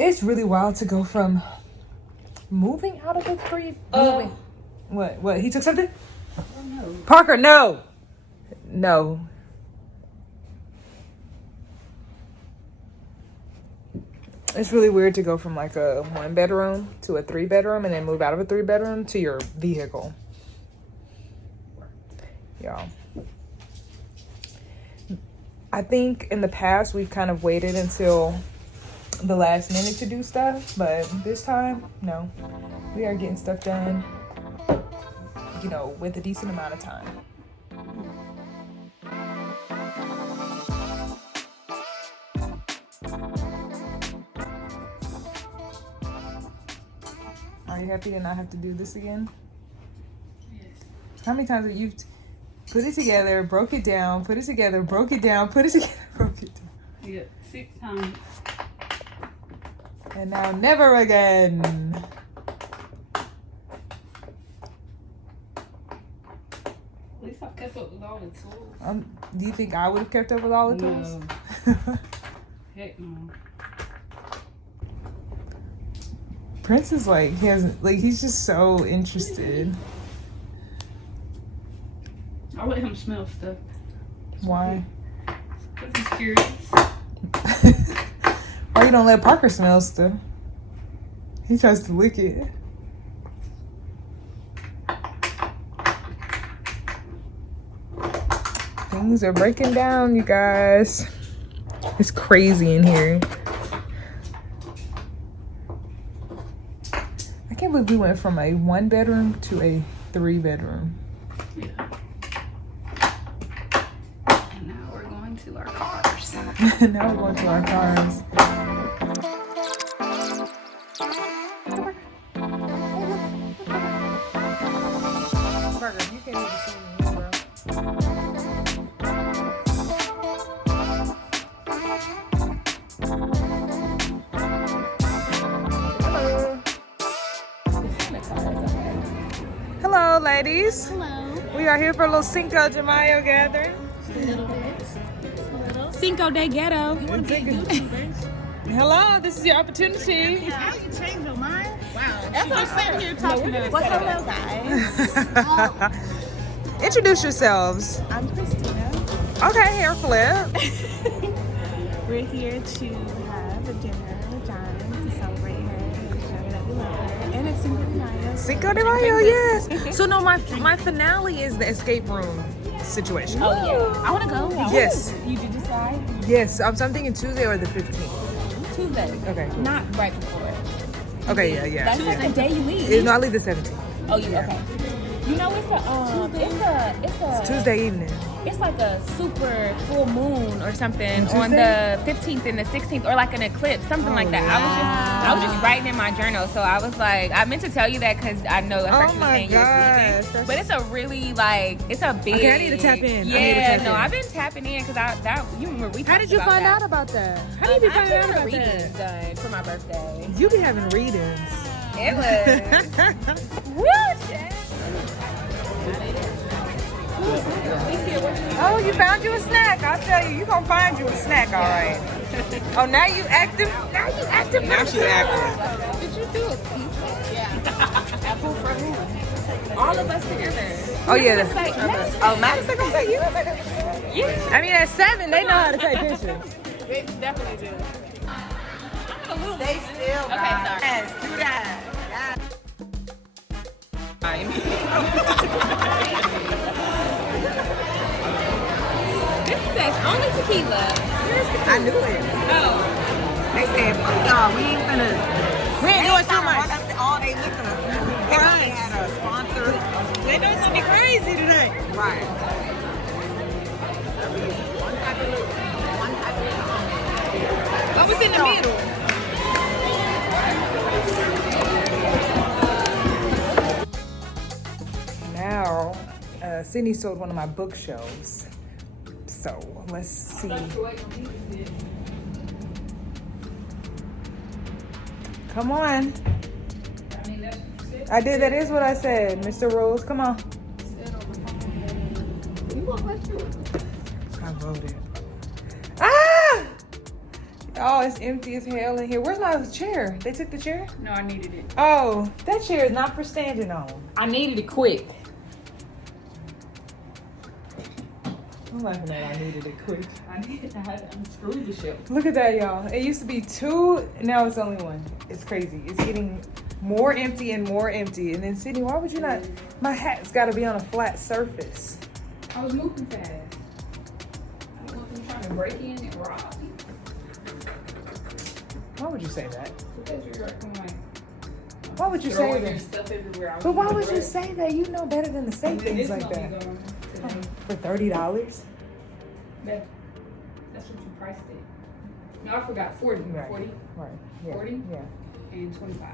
It's really wild to go from moving out of the three. What? He took something? Oh, no. Parker, no. No. It's really weird to go from like a 1-bedroom to a 3-bedroom and then move out of a 3-bedroom to your vehicle. Y'all. I think in the past we've kind of waited until the last minute to do stuff, but this time, no. We are getting stuff done, you know, with a decent amount of time. Are you happy to not have to do this again? Yes. How many times have you put it together, broke it down, put it together, broke it down, put it together, broke it down? Yeah, 6 times. And now never again. At least I've kept up with all the tools. Do you think I would have kept up with all the tools? No. Heck no. Prince is like, he's just so interested. I let him smell stuff. Why? Because he's curious. Why you don't let Parker smell stuff? He tries to lick it. Things are breaking down, you guys. It's crazy in here. I can't believe we went from a 1-bedroom to a 3-bedroom. Yeah. And now we're going to our cars. Now we're going to our cars. Parker, you can't even see me, bro. Hello, ladies. Hello. We are here for a little Cinco de Mayo gathering. A little bit. Cinco de Ghetto. You want to be a YouTuber? Hello, this is your opportunity. How you change your mind? Wow. That's what I'm sitting here talking to. Well, hello, guys. Introduce yourselves. I'm Christina. Okay, hair flip. We're here to have a dinner with John to celebrate her and show her that we love her. And it's Cinco de Mayo. Cinco de Mayo, yes. So no, my finale is the escape room situation. Oh, yeah. I want to go. Yes. You did decide? Yes, I'm thinking Tuesday or the 15th. Tuesday. Okay. Cool. Not right before. Okay, yeah. That's like the day you leave. No, I leave the 17th. Oh, you okay? You know, it's Tuesday evening. It's like a super full moon or something Tuesday? on the 15th and the 16th, or like an eclipse, something like that. Yeah. I was just writing in my journal, so I was like, I meant to tell you that because I know at first you were saying you were sleeping, but it's a really it's a big. Okay, I need to tap in. Yeah, I've been tapping in because you remember we. How did you find out about that? How did you find out about readings done for my birthday. You be having readings. It was. Woo, shit. Oh, you found you a snack. I'll tell you, gonna find you a snack, all right. Oh, now you active? Now you active? Now she active. Did you do a pizza? Yeah. Apple for who? All of us together. Oh, yeah. Madison gonna take you? Yeah. I mean, at 7, they know how to take pictures. They definitely do. Stay still, Okay, guys. sorry. Yes, do that. This says only tequila. I knew it. Oh. They said, fuck y'all, we ain't doing too much. Run up all they liquor. They only had a sponsor. They know it's gonna be crazy tonight. Right. One type of What was in the middle? Now, Sydney sold one of my bookshelves. So let's see. Come on. I did. That is what I said, Mr. Rose. Come on. I voted. Ah! Oh, it's empty as hell in here. Where's my chair? They took the chair? No, I needed it. Oh, that chair is not for standing on. I needed it quick. I'm laughing at I needed it quick. I had to unscrew the shelf. Look at that, y'all. It used to be 2, now it's only 1. It's crazy. It's getting more empty and more empty. And then Sydney, why would you not? My hat's got to be on a flat surface. I was moving fast. I don't want them trying to break in and rob me. Why would you say that? Because you're like, Why would you say throwing your that? stuff everywhere. But why would you say that? You know better than to say things like that. For $30? That's what you priced it. No, I forgot 40. Right. 40 Right. Yeah. 40? Yeah. and 25.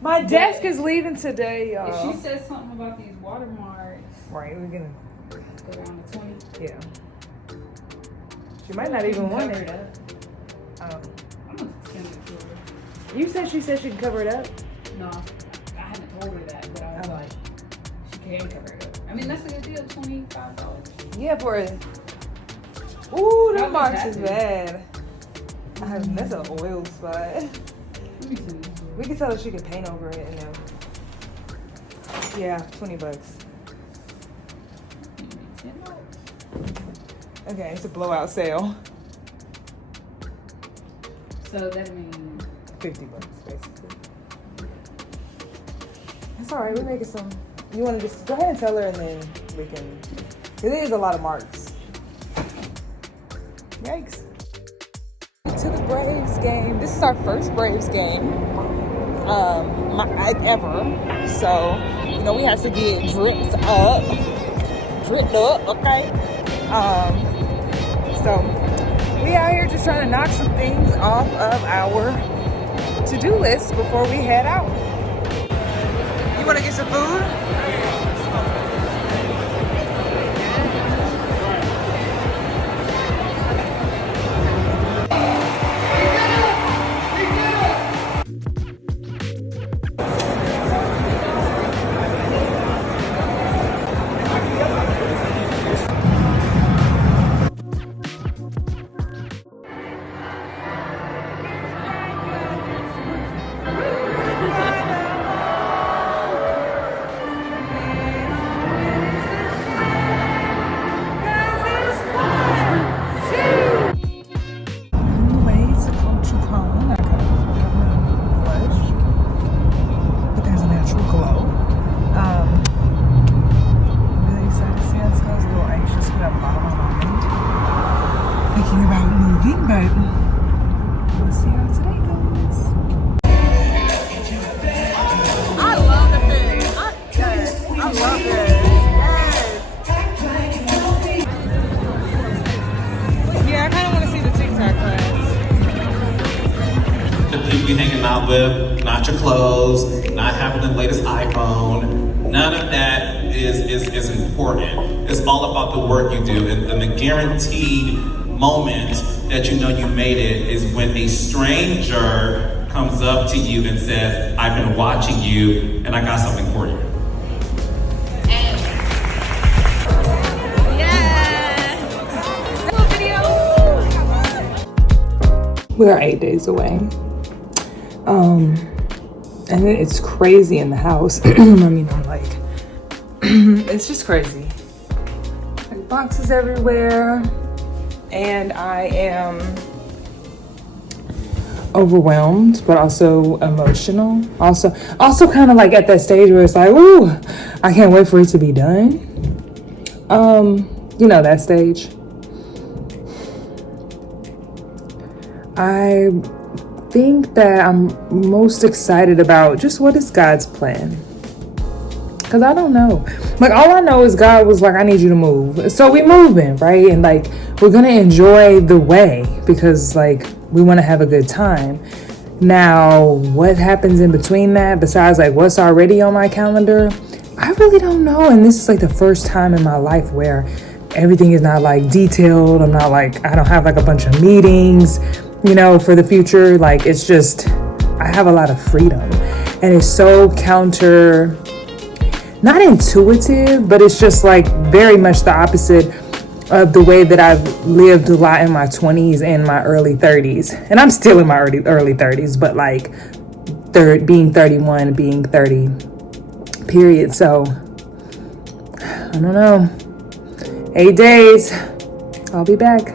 My desk is leaving today, y'all. If she says something about these watermarks, Right, we're gonna go down to 20. Yeah. She might not even want Cover it. up. I'm gonna send it to her. You said she can cover it up? No, I haven't told her that, but I was like, she can cover it up. I mean, that's a good deal, $25. Yeah, for it. Ooh, that How much box that is be? bad. That's an oil spot. Let me see. We could tell her she could paint over it and then. Yeah, $20. Okay, it's a blowout sale. So that means $50 basically. That's all right. We're making some. You want to just go ahead and tell her, and then we can. It is a lot of marks. Yikes! To the Braves game. This is our first Braves game, ever. So we have to get dripped up. Okay. So we out here just trying to knock some things off of our to-do list before we head out. You want to get some food? Be hanging out with, not your clothes, not having the latest iPhone. None of that is important. It's all about the work you do, and the guaranteed moment that you know you made it is when a stranger comes up to you and says, "I've been watching you, and I got something for you." We are 8 days away. And it's crazy in the house. I mean, I'm like, it's just crazy. Like boxes everywhere. And I am overwhelmed, but also emotional. Also kind of like at that stage where it's like, ooh, I can't wait for it to be done. That stage. I think that I'm most excited about just what is God's plan. Because I don't know. Like, all I know is God was like, I need you to move. So we moving, right? And like, we're going to enjoy the way because like, we want to have a good time. Now, what happens in between that besides like what's already on my calendar? I really don't know. And this is like the first time in my life where everything is not like detailed. I don't have like a bunch of meetings, for the future. Like, it's just, I have a lot of freedom, and it's so not intuitive, but it's just like very much the opposite of the way that I've lived a lot in my 20s and my early 30s. And I'm still in my early 30s, but like being 31, being 30, period. So, I don't know. 8 days. I'll be back.